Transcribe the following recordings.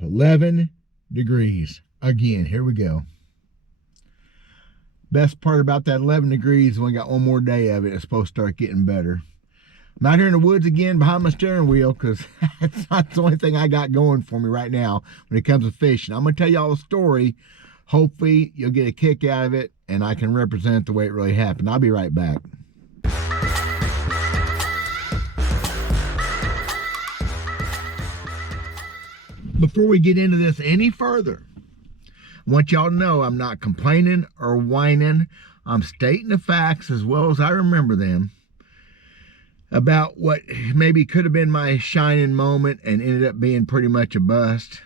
11 degrees. Again, here we go. Best part about that 11 degrees, we got one more day of it. It's supposed to start getting better. I'm out here in the woods again behind my steering wheel because it's not the only thing I got going for me right now when it comes to fishing. I'm going to tell y'all a story. Hopefully you'll get a kick out of it and I can represent the way it really happened. I'll be right back. Before we get into this any further, I want y'all to know I'm not complaining or whining. I'm stating the facts as well as I remember them about what maybe could have been my shining moment and ended up being pretty much a bust.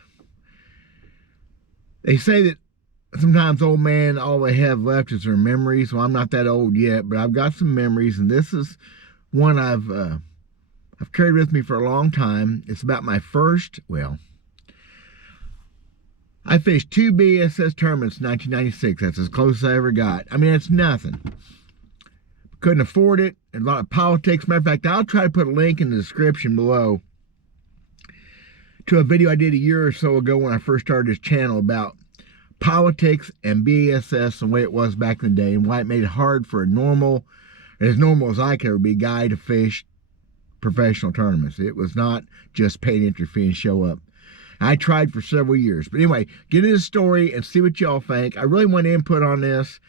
They say that sometimes old man, all they have left is their memories. Well, I'm not that old yet, but I've got some memories, and this is one I've carried with me for a long time. It's about my first, well, I fished 2 B.A.S.S tournaments in 1996. That's as close as I ever got. I mean, it's nothing. Couldn't afford it. A lot of politics. Matter of fact, I'll try to put a link in the description below to a video I did a year or so ago when I first started this channel about politics and B.A.S.S, the way it was back in the day, and why it made it hard for a normal as I could ever be, guy to fish professional tournaments. It was not just pay an entry fee and show up. I tried for several years. But anyway, get into the story and see what y'all think. I really want input on this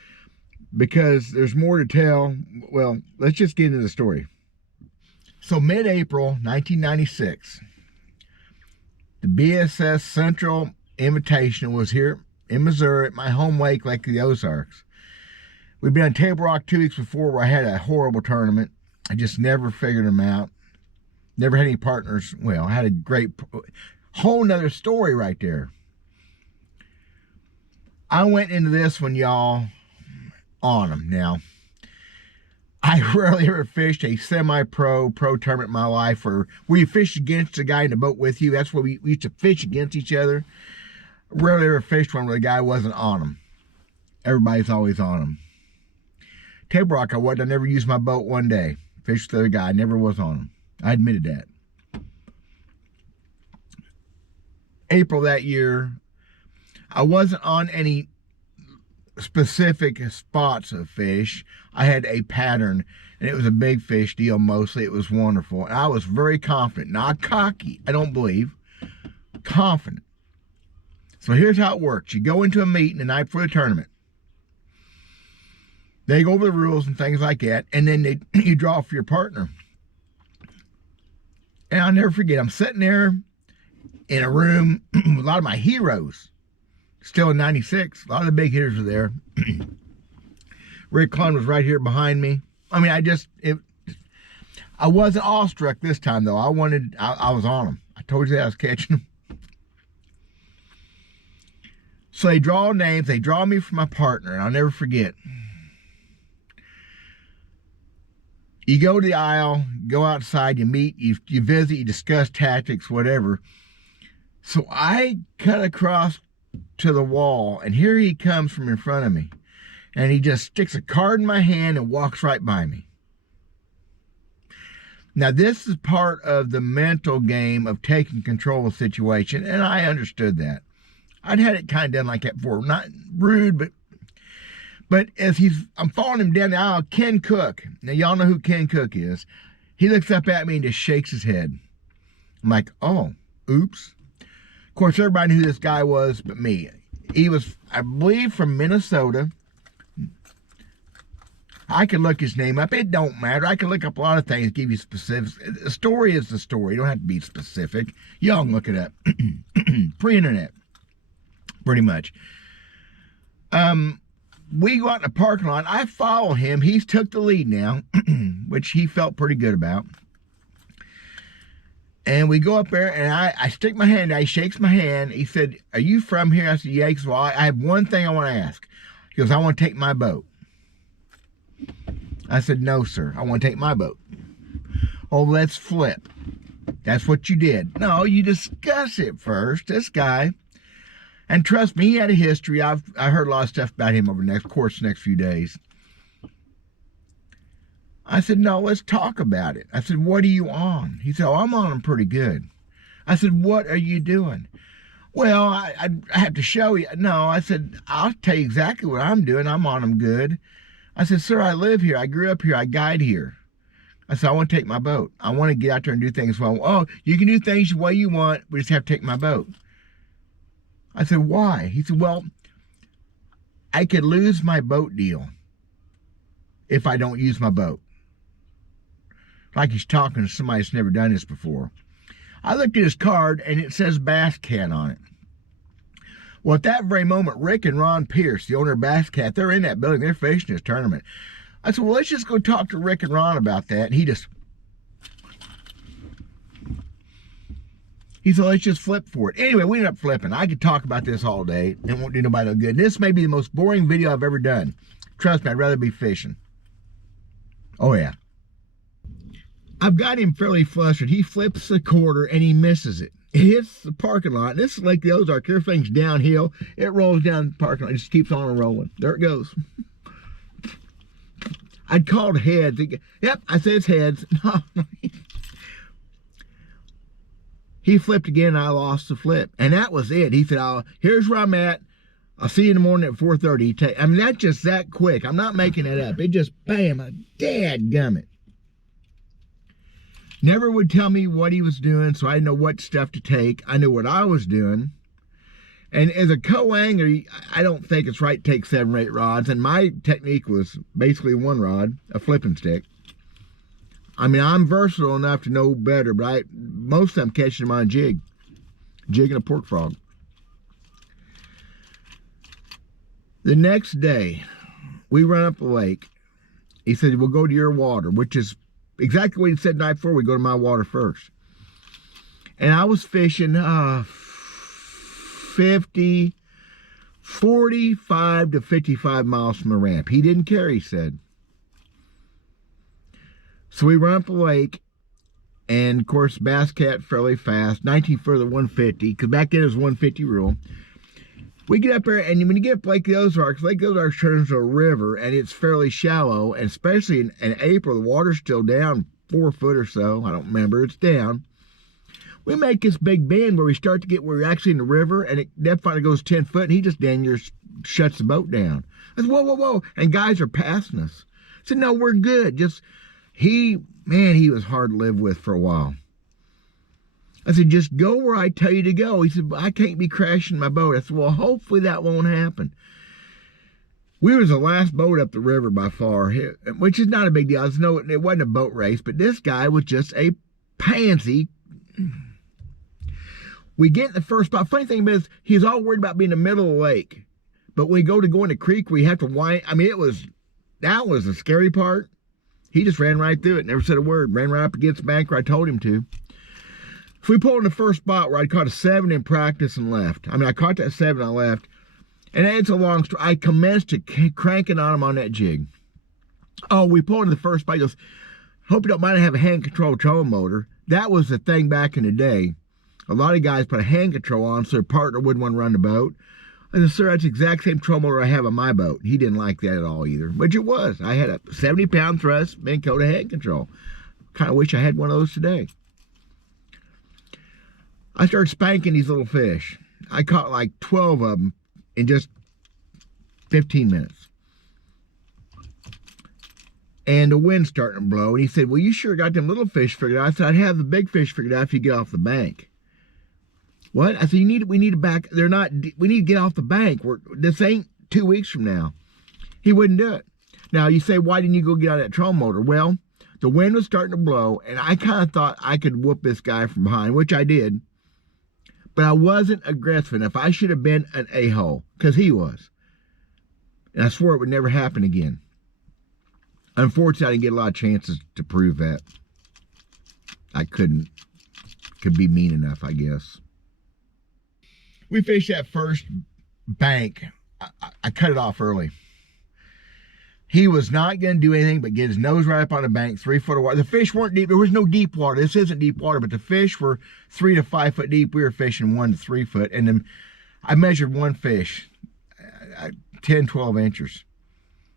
because there's more to tell. Well, let's just get into the story. So mid-April 1996, the B.A.S.S Central Invitational was here in Missouri at my home lake, Lake of the Ozarks. We'd been on Table Rock 2 weeks before where I had a horrible tournament. I just never figured them out. Never had any partners. Well, I had a great, whole nother story right there. I went into this one, y'all, on them. Now, I rarely ever fished a semi-pro, pro tournament in my life where you fish against the guy in the boat with you. That's where we used to fish against each other. Rarely ever fished one where the guy wasn't on them. Everybody's always on them. Table Rock, I never used my boat one day. Fished with the other guy, never was on him. I admitted that. April that year, I wasn't on any specific spots of fish. I had a pattern, and it was a big fish deal mostly. It was wonderful. And I was very confident, not cocky, I don't believe, confident. So here's how it works. You go into a meeting the night before the tournament. They go over the rules and things like that, and then you draw for your partner. And I'll never forget, I'm sitting there in a room with a lot of my heroes. Still in 96, a lot of the big hitters were there. Rick Clun was right here behind me. I mean, I wasn't awestruck this time, though. I was on them. I told you that I was catching them. So they draw names. They draw me for my partner, and I'll never forget. You go to the aisle, go outside, you meet, you visit, you discuss tactics, whatever. So I cut across to the wall, and here he comes from in front of me. And he just sticks a card in my hand and walks right by me. Now, this is part of the mental game of taking control of the situation, and I understood that. I'd had it kind of done like that before. Not rude, but as I'm following him down the aisle, Ken Cook. Now, y'all know who Ken Cook is. He looks up at me and just shakes his head. I'm like, oh, oops. Of course, everybody knew who this guy was but me. He was, I believe, from Minnesota. I can look his name up. It don't matter. I can look up a lot of things, give you specifics. The story is the story. You don't have to be specific. Y'all can look it up. Pre-internet, pretty much. We go out in the parking lot. I follow him. He's took the lead now, which he felt pretty good about. And we go up there, and I stick my hand out. He shakes my hand. He said, "Are you from here?" I said, "Yeah." He goes, "Well, I have one thing I want to ask." He goes, "I want to take my boat." I said, "No, sir. I want to take my boat." "Oh, let's flip." "That's what you did." "No, you discuss it first." This guy, and trust me, he had a history. I heard a lot of stuff about him over the next few days. I said, "No, let's talk about it." I said, "What are you on?" He said, "Oh, I'm on them pretty good." I said, what are you doing? Well, I have to show you. No, I said, I'll tell you exactly what I'm doing. I'm on them good. I said, sir, I live here. I grew up here. I guide here. I said, I want to take my boat. I want to get out there and do things well. Oh, you can do things the way you want. We just have to take my boat. I said, why? He said, well, I could lose my boat deal if I don't use my boat. Like he's talking to somebody that's never done this before. I looked at his card, and it says Bass Cat on it. Well, at that very moment, Rick and Ron Pierce, the owner of Bass Cat, they're in that building. They're fishing this tournament. I said, well, let's just go talk to Rick and Ron about that. And he said, let's just flip for it. Anyway, we ended up flipping. I could talk about this all day. It won't do nobody no good. This may be the most boring video I've ever done. Trust me, I'd rather be fishing. Oh, yeah. I've got him fairly flustered. He flips the quarter and he misses it. It hits the parking lot. This is Lake the Ozark. Everything's downhill. It rolls down the parking lot. It just keeps on rolling. There it goes. I'd called heads. Yep, I said it's heads. He flipped again and I lost the flip. And that was it. He said, here's where I'm at. I'll see you in the morning at 4:30. I mean, that's just that quick. I'm not making it up. It just, bam, a dadgummit. Never would tell me what he was doing, so I didn't know what stuff to take. I knew what I was doing. And as a co-angler, I don't think it's right to take 7 or 8 rods. And my technique was basically 1 rod, a flipping stick. I mean, I'm versatile enough to know better, but most of them catching them on a jig and a pork frog. The next day, we run up the lake. He said, we'll go to your water, which is exactly what he said the night before. We go to my water first. And I was fishing 45 to 55 miles from the ramp. He didn't care, he said. So we run up the lake, and of course, Bass Cat fairly fast, 19 further 150, because back then it was 150 rule. We get up there, and when you get up Lake the Ozarks turns into a river, and it's fairly shallow, and especially in April, the water's still down 4 foot or so. I don't remember. It's down. We make this big bend where we start to get where we're actually in the river, and it finally goes 10 foot, and he just dang near shuts the boat down. I said, whoa, whoa, whoa. And guys are passing us. I said, no, we're good. He was hard to live with for a while. I said, just go where I tell you to go. He said, I can't be crashing my boat. I said, well, hopefully that won't happen. We was the last boat up the river by far, which is not a big deal. It wasn't a boat race, but this guy was just a pansy. We get in the first spot. Funny thing is, he's all worried about being in the middle of the lake. But when we go in the creek, we have to wind. I mean, that was the scary part. He just ran right through it, never said a word. Ran right up against the bank where I told him to. So we pulled in the first spot where I caught a 7 in practice and left. I mean, I caught that 7, I left. And it's a long story. I commenced to cranking on him on that jig. Oh, we pulled in the first spot. He goes, hope you don't mind, I have a hand control trolling motor. That was the thing back in the day. A lot of guys put a hand control on so their partner wouldn't want to run the boat. I said, sir, that's the exact same trolling motor I have on my boat. He didn't like that at all either, which it was. I had a 70-pound thrust, Minn Kota hand control. Kind of wish I had one of those today. I started spanking these little fish. I caught like 12 of them in just 15 minutes. And the wind's starting to blow. And he said, well, you sure got them little fish figured out. I said, I'd have the big fish figured out if you get off the bank. What? I said, we need to back. We need to get off the bank. This ain't 2 weeks from now. He wouldn't do it. Now, you say, why didn't you go get out of that trolling motor? Well, the wind was starting to blow, and I kind of thought I could whoop this guy from behind, which I did. But I wasn't aggressive enough. I should have been an a-hole, because he was. And I swore it would never happen again. Unfortunately, I didn't get a lot of chances to prove that. I couldn't. Could be mean enough, I guess. We fished that first bank. I cut it off early. He was not going to do anything but get his nose right up on the bank, 3 foot of water. The fish weren't deep. There was no deep water. This isn't deep water, but the fish were 3 to 5 foot deep. We were fishing 1 to 3 foot. And then I measured one fish, 10, 12 inches.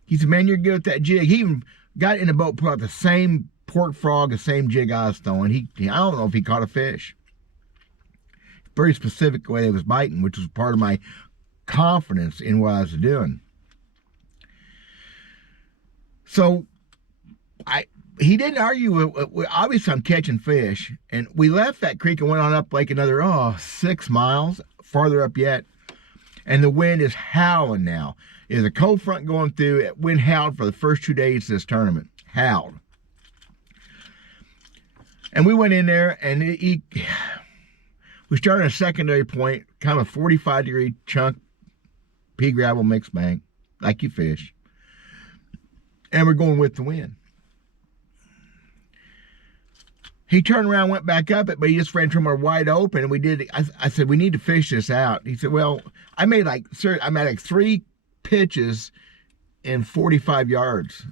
He said, man, you're good at that jig. He even got in the boat, put out the same pork frog, the same jig I was throwing. I don't know if he caught a fish. very specific the way they was biting, which was part of my confidence in what I was doing. So he didn't argue with obviously I'm catching fish, and we left that creek and went on up like another 6 miles farther up yet, and the wind is howling now. There's a cold front going through. It wind howled for the first 2 days of this tournament. Howled. And we went in there, and we started a secondary point, kind of a 45-degree chunk, pea gravel mixed bank, like you fish. And we're going with the wind. He turned around, went back up it, but he just ran from her wide open, and we did. I said, we need to fish this out. He said, well, I made like 3 pitches in 45 yards.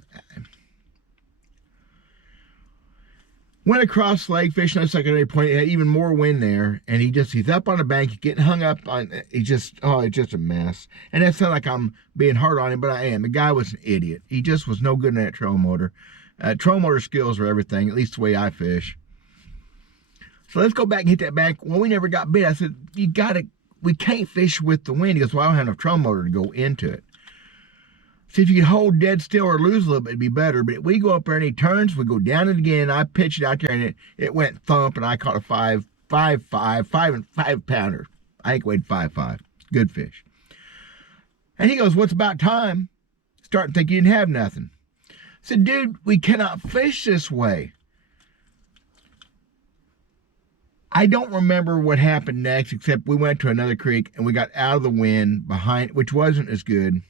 Went across the lake, fishing at secondary point. He had even more wind there, and he's up on the bank, he's getting hung up on. It's just a mess. And that sounds like I'm being hard on him, but I am. The guy was an idiot. He just was no good in that trolling motor. Trolling motor skills are everything, at least the way I fish. So let's go back and hit that bank. Well, we never got bit. I said, we can't fish with the wind. He goes, well, I don't have enough trolling motor to go into it. See, if you could hold dead still or lose a little bit, it'd be better. But we go up there and he turns, we go down it again. I pitched it out there and it went thump, and I caught a 5 pounder. I think it weighed 5.5. Good fish. And he goes, what's about time? Starting to think you didn't have nothing. I said, dude, we cannot fish this way. I don't remember what happened next, except we went to another creek and we got out of the wind behind, which wasn't as good.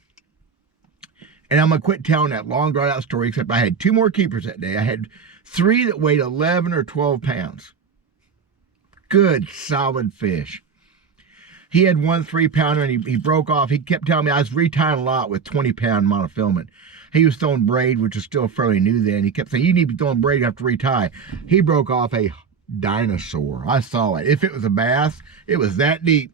And I'm going to quit telling that long drawn out story, except I had 2 more keepers that day. I had 3 that weighed 11 or 12 pounds. Good, solid fish. He had 1 3-pounder and he broke off. He kept telling me I was retying a lot with 20-pound monofilament. He was throwing braid, which was still fairly new then. He kept saying, you need to be throwing braid, you have to retie. He broke off a dinosaur. I saw it. If it was a bass, it was that deep.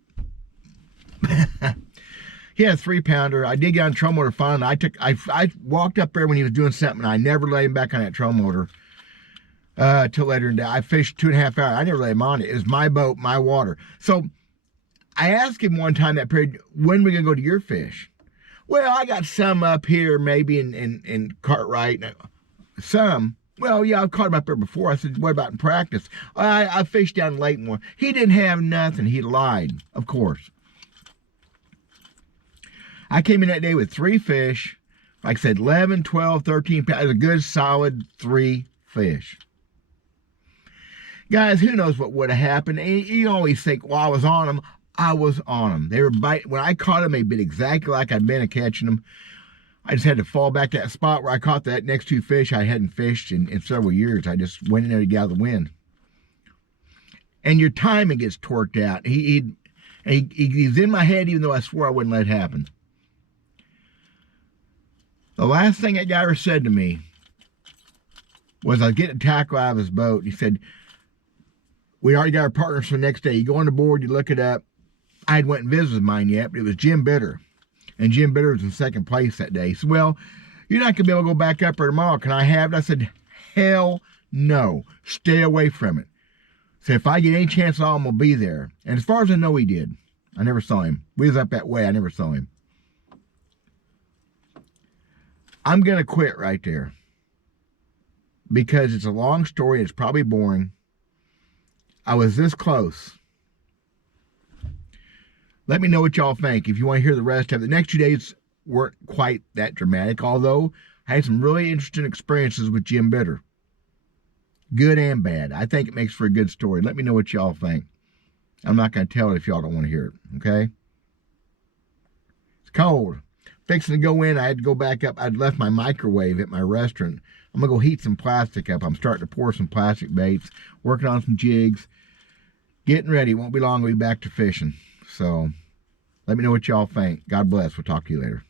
He had a 3-pounder. I did get on trolling motor finally. I walked up there when he was doing something, and I never laid him back on that trolling motor till later in the day. I fished 2.5 hours. I never laid him on it. It was my boat, my water. So I asked him one time that period, when are we going to go to your fish? Well, I got some up here, maybe in Cartwright. Some. Well, yeah, I've caught him up there before. I said, what about in practice? I fished down Lake more. He didn't have nothing. He lied, of course. I came in that day with 3 fish. Like I said, 11, 12, 13 pounds. A good, solid 3 fish. Guys, who knows what would have happened? And you always think, well, I was on them. I was on them. They were biting. When I caught them, they bit exactly like I'd been catching them. I just had to fall back to that spot where I caught that next 2 fish I hadn't fished in several years. I just went in there to get out of the wind. And your timing gets torqued out. He's in my head, even though I swore I wouldn't let it happen. The last thing that guy ever said to me was I was getting a tackle out of his boat. He said, we already got our partners for the next day. You go on the board, you look it up. I hadn't went and visited mine yet, but it was Jim Bitter. And Jim Bitter was in 2nd place that day. He said, well, you're not going to be able to go back up there tomorrow. Can I have it? I said, hell no. Stay away from it. So if I get any chance at all, I'm going to be there. And as far as I know, he did. I never saw him. We was up that way. I never saw him. I'm going to quit right there. Because it's a long story. It's probably boring. I was this close. Let me know what y'all think. If you want to hear the rest of it. The next 2 days weren't quite that dramatic. Although I had some really interesting experiences with Jim Bitter. Good and bad. I think it makes for a good story. Let me know what y'all think. I'm not going to tell it if y'all don't want to hear it. Okay? It's cold. Fixing to go in, I had to go back up. I'd left my microwave at my restaurant. I'm going to go heat some plastic up. I'm starting to pour some plastic baits, working on some jigs, getting ready. Won't be long, we'll be back to fishing. So, let me know what y'all think. God bless. We'll talk to you later.